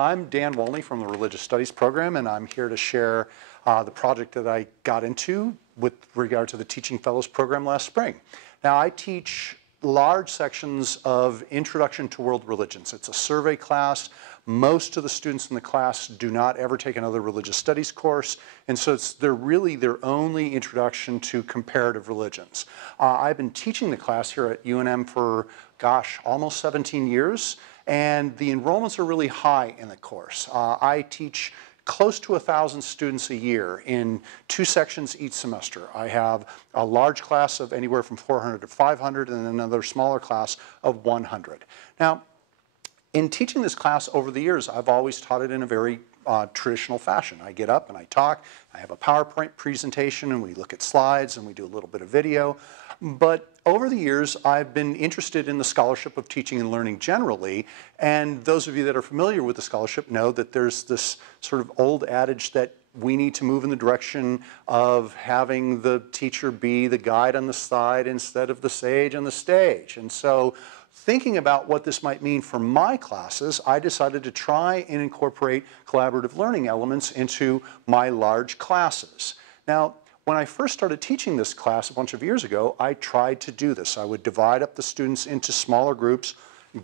I'm Dan Wolne from the Religious Studies program, and I'm here to share the project that I got into with regard to the Teaching Fellows program last spring. Now, I teach large sections of Introduction to World Religions. It's a survey class. Most of the students in the class do not ever take another religious studies course, and so they're really their only introduction to comparative religions. I've been teaching the class here at UNM for, gosh, almost 17 years, and the enrollments are really high in the course. I teach close to 1,000 students a year in 2 sections each semester. I have a large class of anywhere from 400 to 500 and another smaller class of 100. Now, in teaching this class over the years, I've always taught it in a very traditional fashion. I get up and I talk, I have a PowerPoint presentation, and we look at slides and we do a little bit of video. But over the years, I've been interested in the scholarship of teaching and learning generally, and those of you that are familiar with the scholarship know that there's this sort of old adage that we need to move in the direction of having the teacher be the guide on the slide instead of the sage on the stage. And so, thinking about what this might mean for my classes, I decided to try and incorporate collaborative learning elements into my large classes. Now, when I first started teaching this class a bunch of years ago, I tried to do this. I would divide up the students into smaller groups,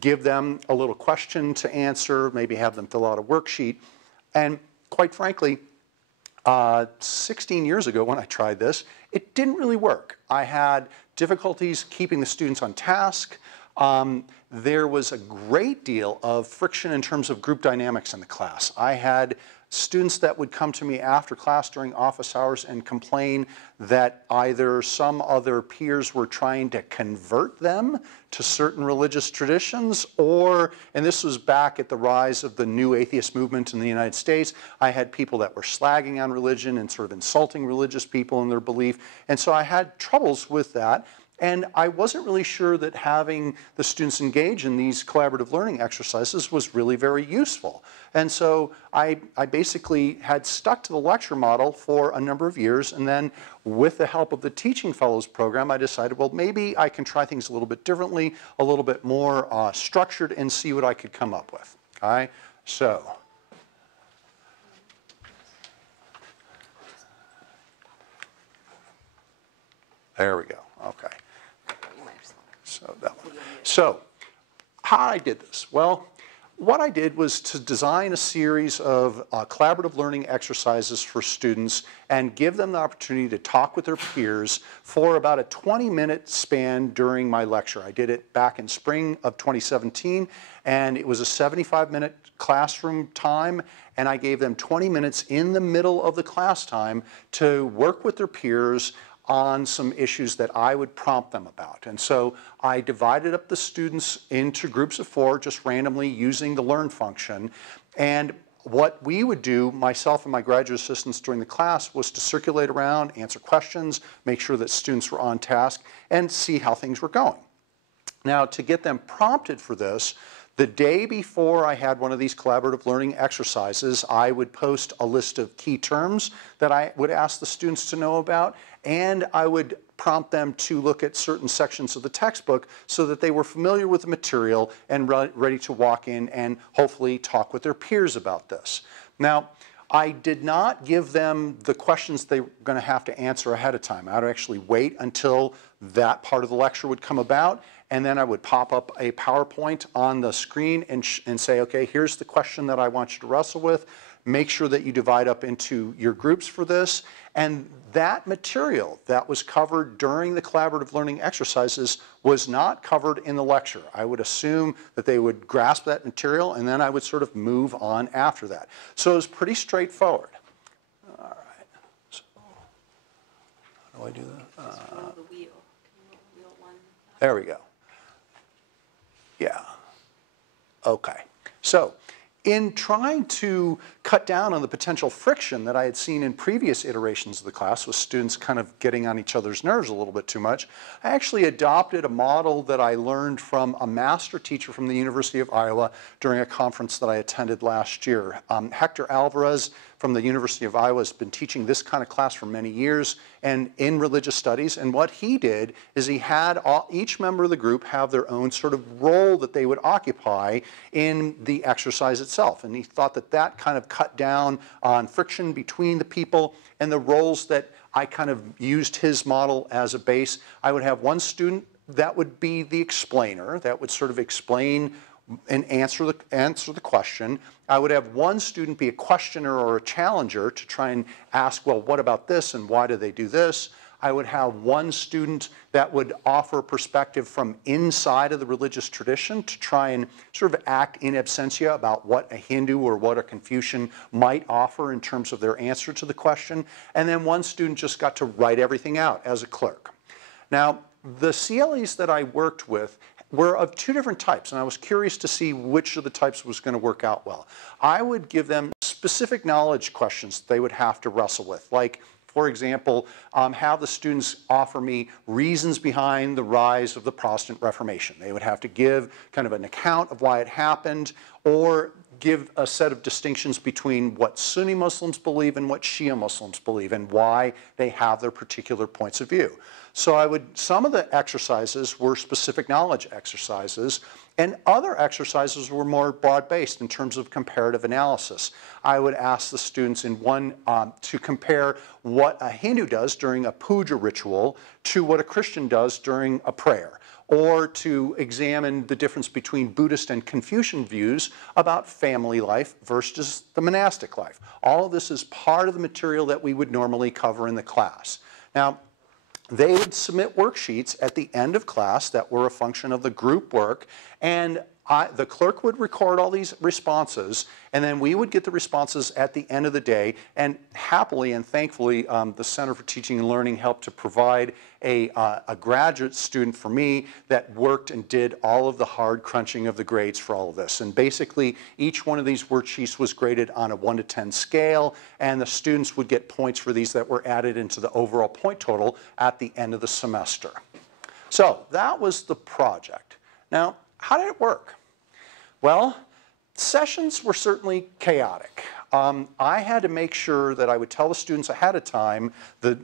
give them a little question to answer, maybe have them fill out a worksheet. And quite frankly, 16 years ago when I tried this, it didn't really work. I had difficulties keeping the students on task. There was a great deal of friction in terms of group dynamics in the class. I had students that would come to me after class during office hours and complain that either some other peers were trying to convert them to certain religious traditions, or, and this was back at the rise of the new atheist movement in the United States, I had people that were slagging on religion and sort of insulting religious people in their belief, and so I had troubles with that. And I wasn't really sure that having the students engage in these collaborative learning exercises was really very useful. And so I basically had stuck to the lecture model for a number of years, and then with the help of the Teaching Fellows program, I decided, well, maybe I can try things a little bit differently, a little bit more structured, and see what I could come up with. Okay? So there we go. Okay. So how I did this? Well, what I did was to design a series of collaborative learning exercises for students and give them the opportunity to talk with their peers for about a 20-minute span during my lecture. I did it back in spring of 2017, and it was a 75-minute classroom time, and I gave them 20 minutes in the middle of the class time to work with their peers on some issues that I would prompt them about. And so I divided up the students into groups of 4, just randomly using the learn function. And what we would do, myself and my graduate assistants during the class, was to circulate around, answer questions, make sure that students were on task, and see how things were going. Now, to get them prompted for this, the day before I had one of these collaborative learning exercises, I would post a list of key terms that I would ask the students to know about, and I would prompt them to look at certain sections of the textbook so that they were familiar with the material and ready to walk in and hopefully talk with their peers about this. Now, I did not give them the questions they were going to have to answer ahead of time. I would actually wait until that part of the lecture would come about, and then I would pop up a PowerPoint on the screen and say, okay, here's the question that I want you to wrestle with. Make sure that you divide up into your groups for this. And that material that was covered during the collaborative learning exercises was not covered in the lecture. I would assume that they would grasp that material, and then I would sort of move on after that. So it was pretty straightforward. All right. So how do I do that? Just follow the wheel. Wheel 1. There we go. Yeah. Okay. So in trying to cut down on the potential friction that I had seen in previous iterations of the class with students kind of getting on each other's nerves a little bit too much, I actually adopted a model that I learned from a master teacher from the University of Iowa during a conference that I attended last year. Hector Alvarez from the University of Iowa has been teaching this kind of class for many years and in religious studies. And what he did is he had each member of the group have their own sort of role that they would occupy in the exercise itself. And he thought that that kind of cut down on friction between the people and the roles that I kind of used his model as a base. I would have one student that would be the explainer, that would sort of explain and answer the question. I would have one student be a questioner or a challenger to try and ask, well, what about this and why do they do this? I would have one student that would offer a perspective from inside of the religious tradition to try and sort of act in absentia about what a Hindu or what a Confucian might offer in terms of their answer to the question. And then one student just got to write everything out as a clerk. Now, the CLEs that I worked with were of two different types, and I was curious to see which of the types was going to work out well. I would give them specific knowledge questions they would have to wrestle with, like, for example, have the students offer me reasons behind the rise of the Protestant Reformation. They would have to give kind of an account of why it happened, or give a set of distinctions between what Sunni Muslims believe and what Shia Muslims believe and why they have their particular points of view. So some of the exercises were specific knowledge exercises, and other exercises were more broad-based in terms of comparative analysis. I would ask the students in one to compare what a Hindu does during a puja ritual to what a Christian does during a prayer, or to examine the difference between Buddhist and Confucian views about family life versus the monastic life. All of this is part of the material that we would normally cover in the class. Now, they would submit worksheets at the end of class that were a function of the group work, and the clerk would record all these responses, and then we would get the responses at the end of the day. And happily and thankfully, the Center for Teaching and Learning helped to provide a graduate student for me that worked and did all of the hard crunching of the grades for all of this. And basically, each one of these worksheets was graded on a 1 to 10 scale, and the students would get points for these that were added into the overall point total at the end of the semester. So that was the project. Now, how did it work? Well, sessions were certainly chaotic. I had to make sure that I would tell the students ahead of time, the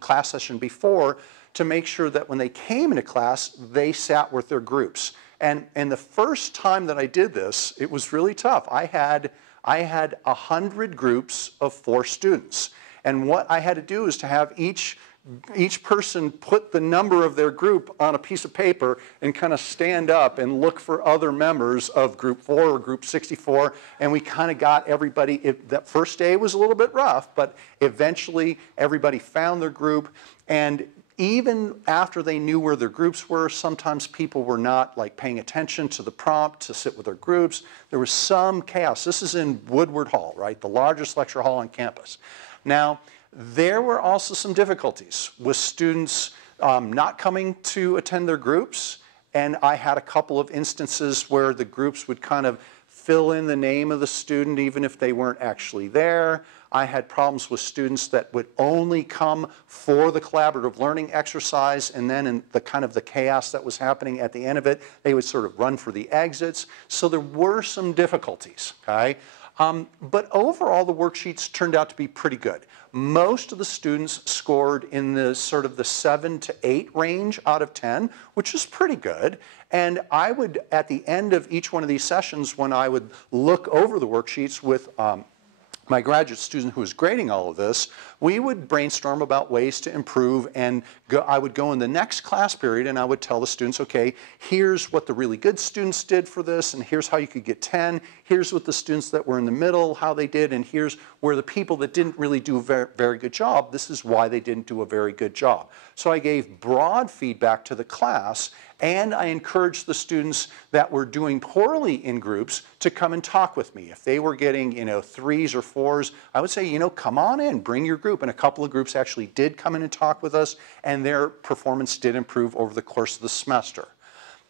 class session before, to make sure that when they came into class, they sat with their groups. And the first time that I did this, it was really tough. I had 100 groups of 4 students. And what I had to do is to have each person put the number of their group on a piece of paper and kind of stand up and look for other members of group 4 or group 64, and we kind of got everybody. That first day was a little bit rough, but eventually everybody found their group, and even after they knew where their groups were, sometimes people were not paying attention to the prompt to sit with their groups. There was some chaos. This is in Woodward Hall, right? The largest lecture hall on campus. Now, there were also some difficulties with students not coming to attend their groups, and I had a couple of instances where the groups would kind of fill in the name of the student even if they weren't actually there. I had problems with students that would only come for the collaborative learning exercise, and then in the kind of the chaos that was happening at the end of it, they would sort of run for the exits. So there were some difficulties, okay? But overall, the worksheets turned out to be pretty good. Most of the students scored in the sort of the 7 to 8 range out of 10, which is pretty good. And I would, at the end of each one of these sessions, when I would look over the worksheets with my graduate student who was grading all of this, we would brainstorm about ways to improve, and I would go in the next class period and I would tell the students, okay, here's what the really good students did for this, and here's how you could get 10. Here's what the students that were in the middle, how they did, and here's where the people that didn't really do a very, very good job, this is why they didn't do a very good job. So I gave broad feedback to the class, and I encouraged the students that were doing poorly in groups to come and talk with me. If they were getting, 3s or 4s, I would say, come on in, bring your group. And a couple of groups actually did come in and talk with us, and their performance did improve over the course of the semester.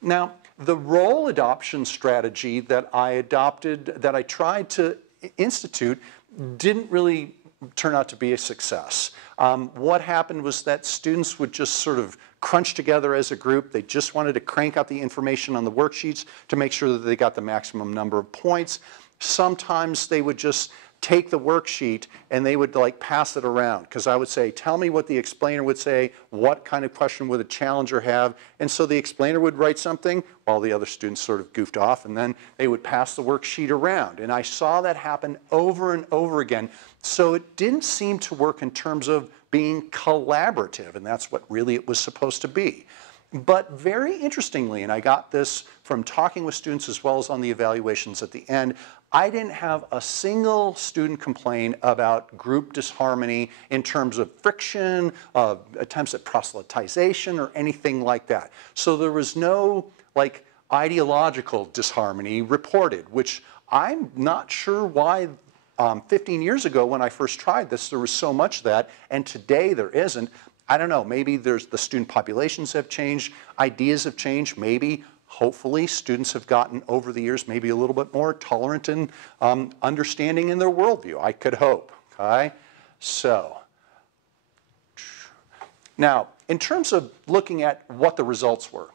Now, the role adoption strategy that I tried to institute, didn't really turn out to be a success. What happened was that students would just sort of crunch together as a group. They just wanted to crank out the information on the worksheets to make sure that they got the maximum number of points. Sometimes they would just take the worksheet and they would like pass it around, because I would say, tell me what the explainer would say, what kind of question would the challenger have, and so the explainer would write something while the other students sort of goofed off, and then they would pass the worksheet around. And I saw that happen over and over again. So it didn't seem to work in terms of being collaborative, and that's what really it was supposed to be. But very interestingly, and I got this from talking with students as well as on the evaluations at the end, I didn't have a single student complain about group disharmony in terms of friction, attempts at proselytization, or anything like that. So there was no like ideological disharmony reported, which I'm not sure why 15 years ago when I first tried this there was so much of that, and today there isn't. I don't know, maybe the student populations have changed, ideas have changed, maybe. Hopefully, students have gotten, over the years, maybe a little bit more tolerant and understanding in their worldview. I could hope, okay? So, now, in terms of looking at what the results were,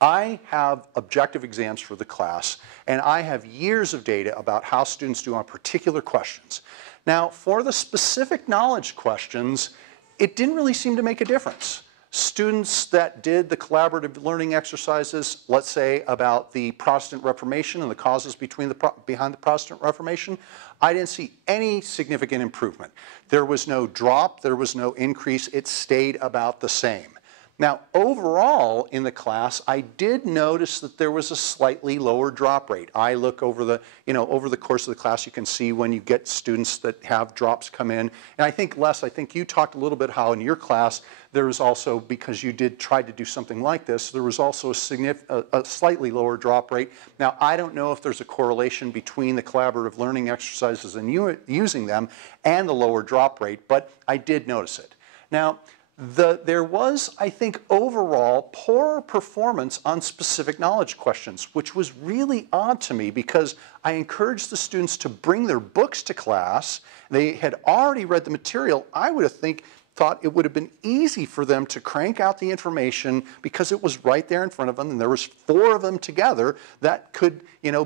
I have objective exams for the class, and I have years of data about how students do on particular questions. Now, for the specific knowledge questions, it didn't really seem to make a difference. Students that did the collaborative learning exercises, let's say about the Protestant Reformation and the causes behind the Protestant Reformation, I didn't see any significant improvement. There was no drop, there was no increase, it stayed about the same. Now, overall in the class, I did notice that there was a slightly lower drop rate. I look over the, over the course of the class, you can see when you get students that have drops come in. And I think, Les, I think you talked a little bit how in your class, there was also, because you did try to do something like this, there was also a slightly lower drop rate. Now, I don't know if there's a correlation between the collaborative learning exercises and using them and the lower drop rate, but I did notice it. Now, there was, I think, overall poorer performance on specific knowledge questions, which was really odd to me because I encouraged the students to bring their books to class. They had already read the material. I would have thought it would have been easy for them to crank out the information because it was right there in front of them, and there was 4 of them together that could,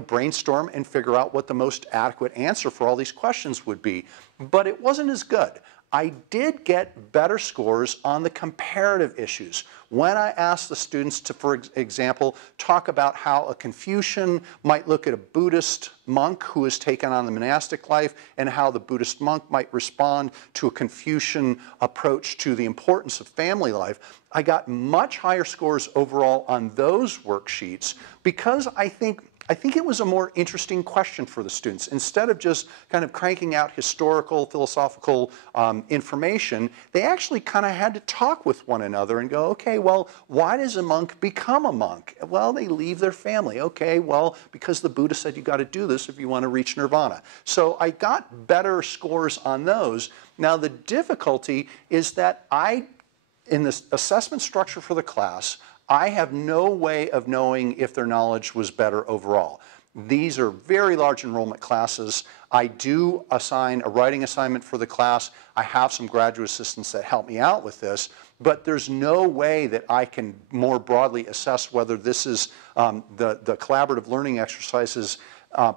brainstorm and figure out what the most adequate answer for all these questions would be. But it wasn't as good. I did get better scores on the comparative issues. When I asked the students to, for example, talk about how a Confucian might look at a Buddhist monk who has taken on the monastic life and how the Buddhist monk might respond to a Confucian approach to the importance of family life, I got much higher scores overall on those worksheets because I think it was a more interesting question for the students. Instead of just kind of cranking out historical, philosophical information, they actually kind of had to talk with one another and go, okay, well, why does a monk become a monk? Well, they leave their family. Okay, well, because the Buddha said you got to do this if you want to reach nirvana. So I got better scores on those. Now, the difficulty is that in this assessment structure for the class, I have no way of knowing if their knowledge was better overall. These are very large enrollment classes. I do assign a writing assignment for the class. I have some graduate assistants that help me out with this, but there's no way that I can more broadly assess whether this is the collaborative learning exercises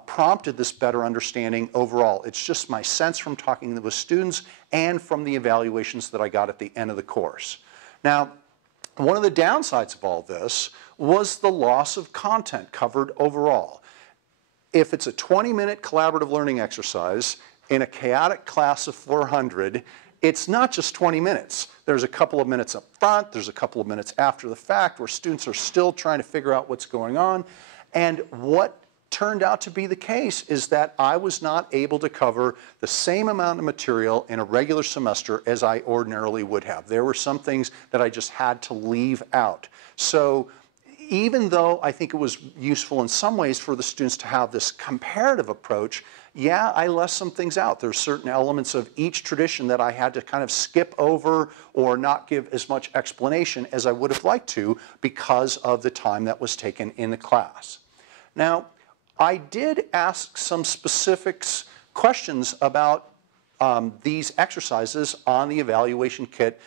prompted this better understanding overall. It's just my sense from talking with students and from the evaluations that I got at the end of the course. Now, one of the downsides of all this was the loss of content covered overall. If it's a 20-minute collaborative learning exercise in a chaotic class of 400, it's not just 20 minutes. There's a couple of minutes up front, there's a couple of minutes after the fact where students are still trying to figure out what's going on. And what turned out to be the case is that I was not able to cover the same amount of material in a regular semester as I ordinarily would have. There were some things that I just had to leave out. So even though I think it was useful in some ways for the students to have this comparative approach, yeah, I left some things out. There's certain elements of each tradition that I had to kind of skip over or not give as much explanation as I would have liked to because of the time that was taken in the class. Now, I did ask some specific questions about these exercises on the evaluation kit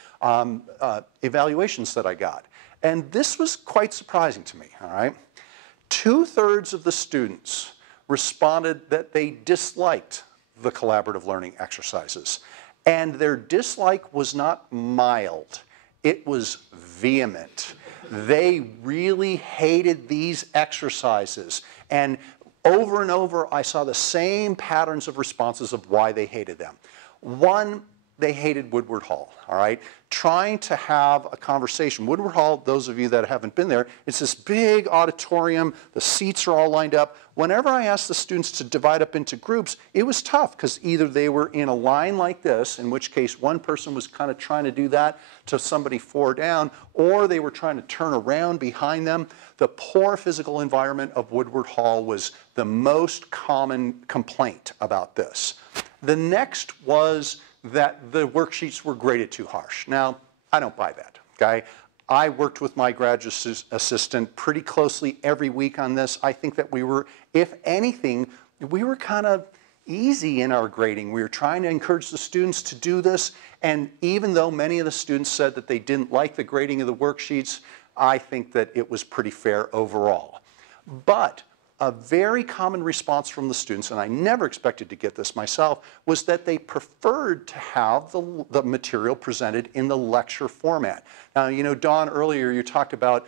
evaluations that I got. And this was quite surprising to me, all right? 2/3 of the students responded that they disliked the collaborative learning exercises. And their dislike was not mild, it was vehement. They really hated these exercises. And over, I saw the same patterns of responses of why they hated them. One, they hated Woodward Hall, all right? Trying to have a conversation. Woodward Hall, those of you that haven't been there, it's this big auditorium, the seats are all lined up. Whenever I asked the students to divide up into groups, it was tough because either they were in a line like this, in which case one person was kind of trying to do that to somebody 4 down, or they were trying to turn around behind them. The poor physical environment of Woodward Hall was the most common complaint about this. The next was that the worksheets were graded too harsh. Now, I don't buy that, okay? I worked with my graduate assistant pretty closely every week on this. I think that we were, if anything, we were kind of easy in our grading. We were trying to encourage the students to do this, and even though many of the students said that they didn't like the grading of the worksheets, I think that it was pretty fair overall. But a very common response from the students, and I never expected to get this myself, was that they preferred to have the material presented in the lecture format. Now, you know, Dawn, earlier you talked about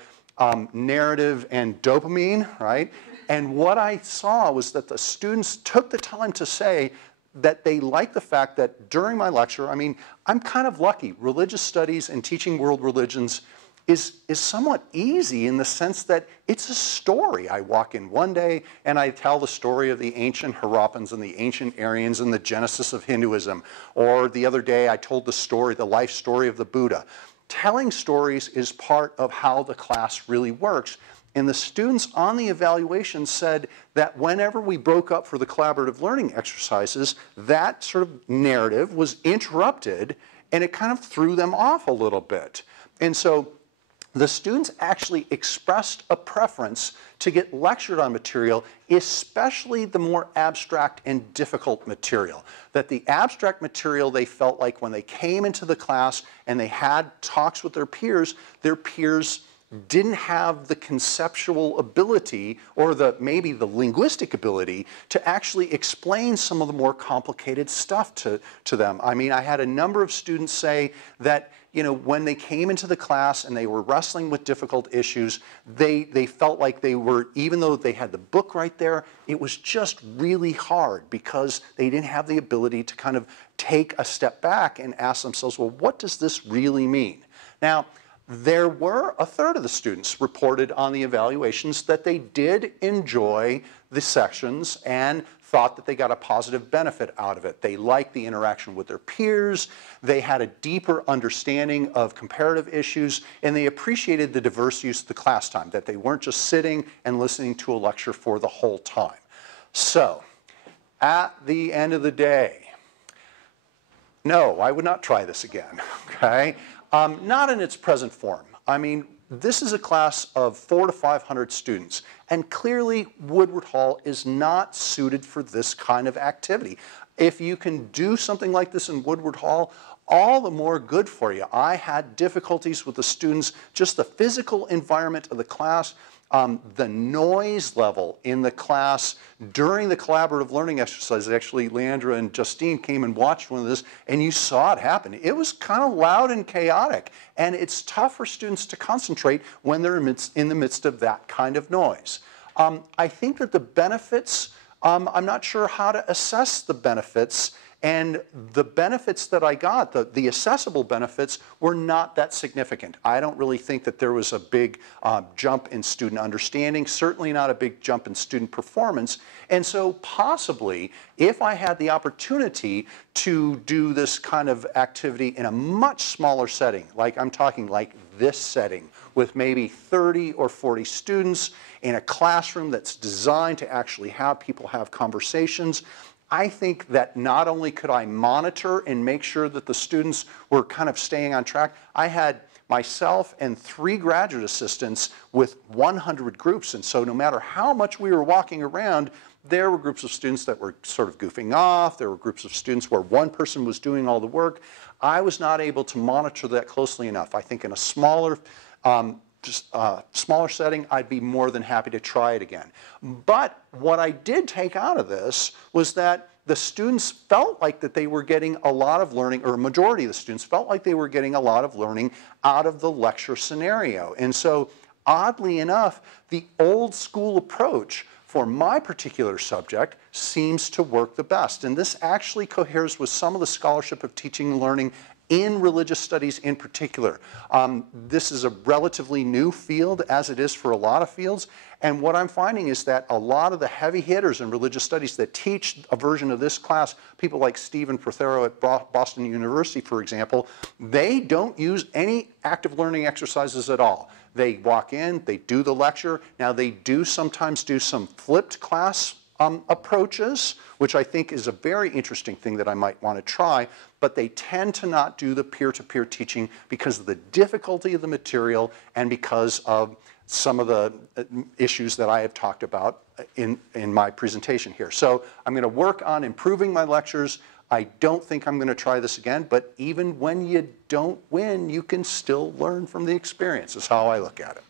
narrative and dopamine, right? And what I saw was that the students took the time to say that they liked the fact that during my lecture, I mean, I'm kind of lucky. Religious studies and teaching world religions is somewhat easy in the sense that it's a story. I walk in one day and I tell the story of the ancient Harappans and the ancient Aryans and the genesis of Hinduism. Or the other day I told the story, the life story of the Buddha. Telling stories is part of how the class really works. And the students on the evaluation said that whenever we broke up for the collaborative learning exercises, that sort of narrative was interrupted and it kind of threw them off a little bit. And so the students actually expressed a preference to get lectured on material, especially the more abstract and difficult material. That the abstract material, they felt like when they came into the class and they had talks with their peers didn't have the conceptual ability or maybe the linguistic ability to actually explain some of the more complicated stuff to them. I mean, I had a number of students say that, you know, when they came into the class and they were wrestling with difficult issues, they felt like they were, even though they had the book right there, it was just really hard because they didn't have the ability to kind of take a step back and ask themselves, well, what does this really mean? Now, there were a third of the students reported on the evaluations that they did enjoy the sections and thought that they got a positive benefit out of it. They liked the interaction with their peers, they had a deeper understanding of comparative issues, and they appreciated the diverse use of the class time, that they weren't just sitting and listening to a lecture for the whole time. So, at the end of the day, no, I would not try this again, okay? Not in its present form. I mean, this is a class of 400 to 500 students, and clearly Woodward Hall is not suited for this kind of activity. If you can do something like this in Woodward Hall, all the more good for you. I had difficulties with the students, just the physical environment of the class, the noise level in the class during the collaborative learning exercises. Actually, Leandra and Justine came and watched one of this, and you saw it happen. It was kind of loud and chaotic, and it's tough for students to concentrate when they're in the midst of that kind of noise. I think that the benefits, I'm not sure how to assess the benefits, and the benefits that I got, the accessible benefits, were not that significant. I don't really think that there was a big jump in student understanding, certainly not a big jump in student performance. And so possibly, if I had the opportunity to do this kind of activity in a much smaller setting, like I'm talking like this setting, with maybe 30 or 40 students in a classroom that's designed to actually have people have conversations, I think that not only could I monitor and make sure that the students were kind of staying on track, I had myself and 3 graduate assistants with 100 groups, and so no matter how much we were walking around, there were groups of students that were sort of goofing off, there were groups of students where one person was doing all the work. I was not able to monitor that closely enough. I think in a smaller smaller setting, I'd be more than happy to try it again. But what I did take out of this was that the students felt like that they were getting a lot of learning, or a majority of the students felt like they were getting a lot of learning out of the lecture scenario. And so oddly enough, the old school approach for my particular subject seems to work the best. And this actually coheres with some of the scholarship of teaching and learning in religious studies in particular. This is a relatively new field, as it is for a lot of fields, and what I'm finding is that a lot of the heavy hitters in religious studies that teach a version of this class, people like Stephen Prothero at Boston University, for example, they don't use any active learning exercises at all. They walk in, they do the lecture. Now they do sometimes do some flipped class approaches, which I think is a very interesting thing that I might want to try, but they tend to not do the peer-to-peer teaching because of the difficulty of the material and because of some of the issues that I have talked about in my presentation here. So I'm going to work on improving my lectures. I don't think I'm going to try this again, but even when you don't win, you can still learn from the experience, is how I look at it.